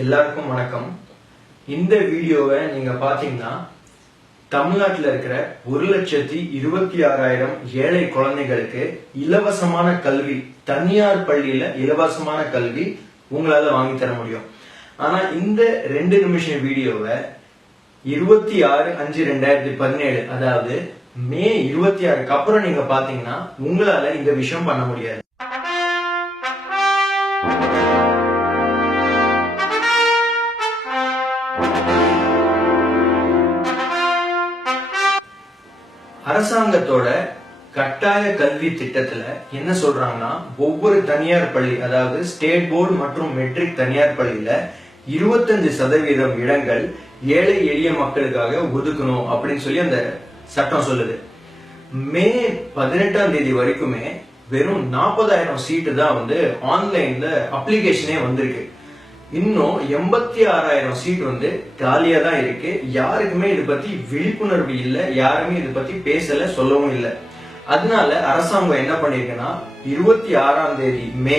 எல்லாருக்கும் வணக்கம். இந்த வீடியோவை நீங்க பாத்தீங்கன்னா தமிழ்நாட்டில் இருக்கிற 1,26,000 ஏழை குழந்தைகளுக்கு இலவசமான கல்வி, தனியார் பள்ளியில இலவசமான கல்வி உங்களால வாங்கி தர முடியும். ஆனா இந்த 2 நிமிஷம் வீடியோவை 26/5/2017 அதாவது மே 26க்கு அப்புறம் நீங்க பாத்தீங்கன்னா உங்களால இந்த விஷயம் பண்ண முடியாது. அரசாங்கத்தோட கட்டாய கல்வி திட்டத்துல என்ன சொல்றாங்கன்னா, ஒவ்வொரு தனியார் பள்ளி, அதாவது ஸ்டேட் போர்டு மற்றும் மெட்ரிக் தனியார் பள்ளியில 25% இடங்கள் ஏழை எளிய மக்களுக்காக ஒதுக்கணும் அப்படின்னு சொல்லி அந்த சட்டம் சொல்லுது. மே 18ஆம் தேதி வரைக்குமே வெறும் 40,000 சீட்டு தான் ஆன்லைன்ல அப்ளிகேஷனே வந்திருக்கு. இன்னும் 86,000 சீட் காலியா தான் இருக்கு. யாருக்குமே இது பத்தி விழிப்புணர்வு இல்ல, யாருமே இது பத்தி பேசல, சொல்லவும் இல்லை. அதனால அரசாங்கம் என்ன பண்ணிருக்குன்னா 26ஆம் தேதி மே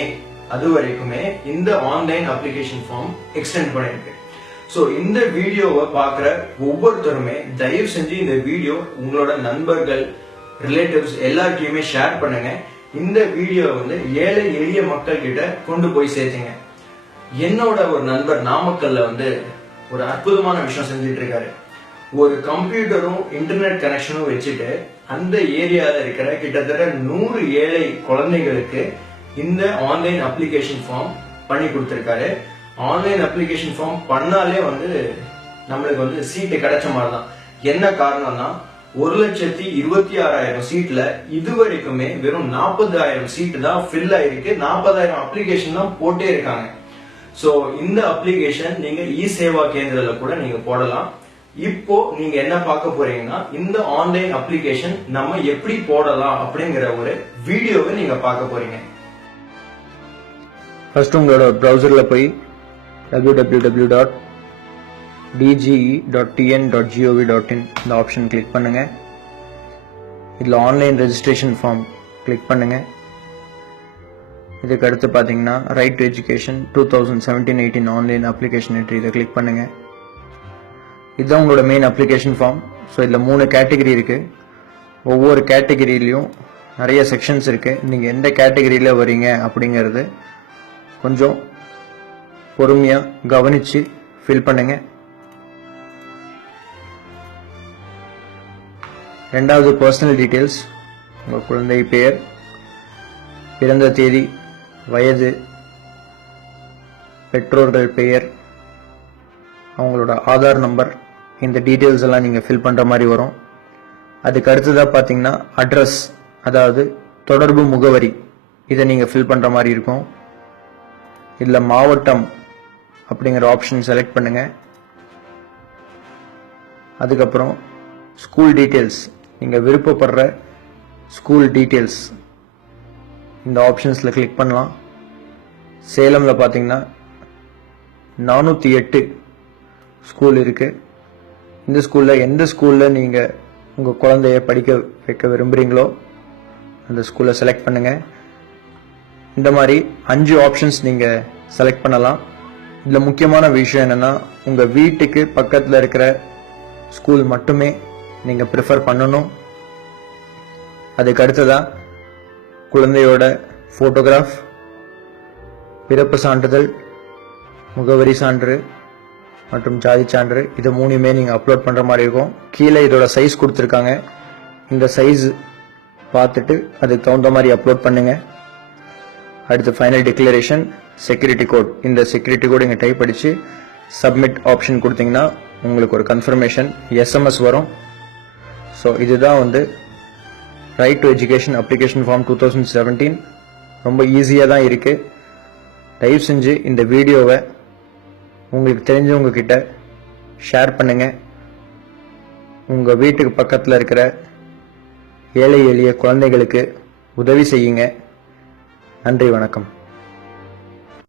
அது வரைக்குமே இந்த ஆன்லைன் அப்ளிகேஷன் ஃபார்ம் எக்ஸ்டெண்ட் பண்ணிருக்கு. சோ இந்த வீடியோவை பாக்குற ஒவ்வொருத்தருமே தயவு செஞ்சு இந்த வீடியோ உங்களோட நண்பர்கள், ரிலேட்டிவ்ஸ் எல்லாருக்கையுமே ஷேர் பண்ணுங்க. இந்த வீடியோ ஏழை எளிய மக்கள் கிட்ட கொண்டு போய் சேர்த்துங்க. என்னோட ஒரு நண்பர் நாமக்கல்ல ஒரு அற்புதமான விஷயம் செஞ்சுட்டு இருக்காரு. ஒரு கம்ப்யூட்டரும் இன்டர்நெட் கனெக்ஷனும் வச்சுட்டு அந்த ஏரியால இருக்கிற கிட்டத்தட்ட 100 ஏழை குழந்தைகளுக்கு இந்த ஆன்லைன் அப்ளிகேஷன் ஃபார்ம் பண்ணி கொடுத்திருக்காரு. ஆன்லைன் அப்ளிகேஷன் ஃபார்ம் பண்ணாலே நம்மளுக்கு சீட்டு கிடைச்ச மாதிரி தான். என்ன காரணம்னா 1,26,000 சீட்ல இதுவரைக்குமே வெறும் 40,000 சீட்டு தான் ஃபில் ஆயிருக்கு. 40,000 அப்ளிகேஷன் தான் போட்டே இருக்காங்க. சோ இந்த அப்ளிகேஷன் நீங்க இ சேவா கேந்திரல கூட நீங்க போடலாம். இப்போ நீங்க என்ன பார்க்க போறீங்கன்னா, இந்த ஆன்லைன் அப்ளிகேஷன் நம்ம எப்படி போடலாம் அப்படிங்கிற ஒரு வீடியோவை நீங்க பார்க்க போறீங்க. ஃபர்ஸ்ட் உங்களோட ப்ரௌசர்ல போய் www.dge.tn.gov.in இந்த ஆப்ஷன் கிளிக் பண்ணுங்க. இதுல ஆன்லைன் ரெஜிஸ்ட்ரேஷன் ஃபார்ம் கிளிக் பண்ணுங்க. இதுக்கு அடுத்து பாத்தீங்கன்னா right to education 2017-18 online application entry இதை கிளிக் பண்ணுங்க. இதுதான் உங்களோட மெயின் அப்ளிகேஷன் ஃபார்ம். ஸோ இதில் 3 கேட்டகரி இருக்கு. ஒவ்வொரு கேட்டகரியிலையும் நிறைய செக்ஷன்ஸ் இருக்கு. நீங்க எந்த கேட்டகரியில வரீங்க அப்படிங்கிறது கொஞ்சம் பொறுமையா கவனிச்சு ஃபில் பண்ணுங்க. ரெண்டாவது பர்சனல் டீடைல்ஸ், உங்க குழந்தை பெயர், பிறந்த தேதி, வயது, பெற்றோர்கள் பெயர், அவங்களோட ஆதார் நம்பர், இந்த டீடைல்ஸ் எல்லாம் நீங்க ஃபில் பண்ற மாதிரி வரும். அதுக்கு அடுத்ததா பாத்தீங்கன்னா அட்ரஸ், அதாவது தொடர்பு முகவரி, இதை நீங்க ஃபில் பண்ற மாதிரி இருக்கும். இதுல மாவட்டம் அப்படிங்கிற ஆப்ஷன் செலக்ட் பண்ணுங்க. அதுக்கப்புறம் ஸ்கூல் டீடைல்ஸ், நீங்க விருப்பப்படுற ஸ்கூல் டீடைல்ஸ் இந்த ஆப்ஷன்ஸ்ல கிளிக் பண்ணலாம். சேலம்ல பாத்தீங்கன்னா 408 ஸ்கூல் இருக்கு. இந்த ஸ்கூல்ல எந்த ஸ்கூல்ல நீங்க உங்க குழந்தைய படிக்க வைக்க விரும்புறீங்களோ அந்த ஸ்கூல்ல செலக்ட் பண்ணுங்க. இந்த மாதிரி 5 ஆப்ஷன்ஸ் நீங்க செலக்ட் பண்ணலாம். இதுல முக்கியமான விஷயம் என்னன்னா, உங்க வீட்டுக்கு பக்கத்துல இருக்கிற ஸ்கூல் மட்டுமே நீங்க ப்ரிஃபர் பண்ணணும். அதுக்கு அடுத்ததா குழந்தையோட போட்டோகிராஃப், பிறப்பு சான்றிதழ், முகவரி சான்று மற்றும் ஜாதி சான்று, இது 3மே நீங்க அப்லோட் பண்ற மாதிரி இருக்கும். கீழே இதோட சைஸ் கொடுத்துருக்காங்க. இந்த சைஸ் பார்த்துட்டு அதுக்கு தகுந்த மாதிரி அப்லோட் பண்ணுங்க. அடுத்து ஃபைனல் டிக்ளரேஷன், செக்யூரிட்டி கோட். இந்த செக்யூரிட்டி கோட் இங்க டைப் அடிச்சு சப்மிட் ஆப்ஷன் கொடுத்தீங்கன்னா உங்களுக்கு ஒரு கன்ஃபர்மேஷன் SMS வரும். ஸோ இதுதான் right to education application form 2017. ரொம்ப ஈஸியாக தான் இருக்கு. தயவு செஞ்சு இந்த வீடியோவை உங்களுக்கு தெரிஞ்சவங்க கிட்ட ஷேர் பண்ணுங்க. உங்க வீட்டுக்கு பக்கத்தில் இருக்கிற ஏழை எளிய குழந்தைகளுக்கு உதவி செய்யுங்க. நன்றி, வணக்கம்.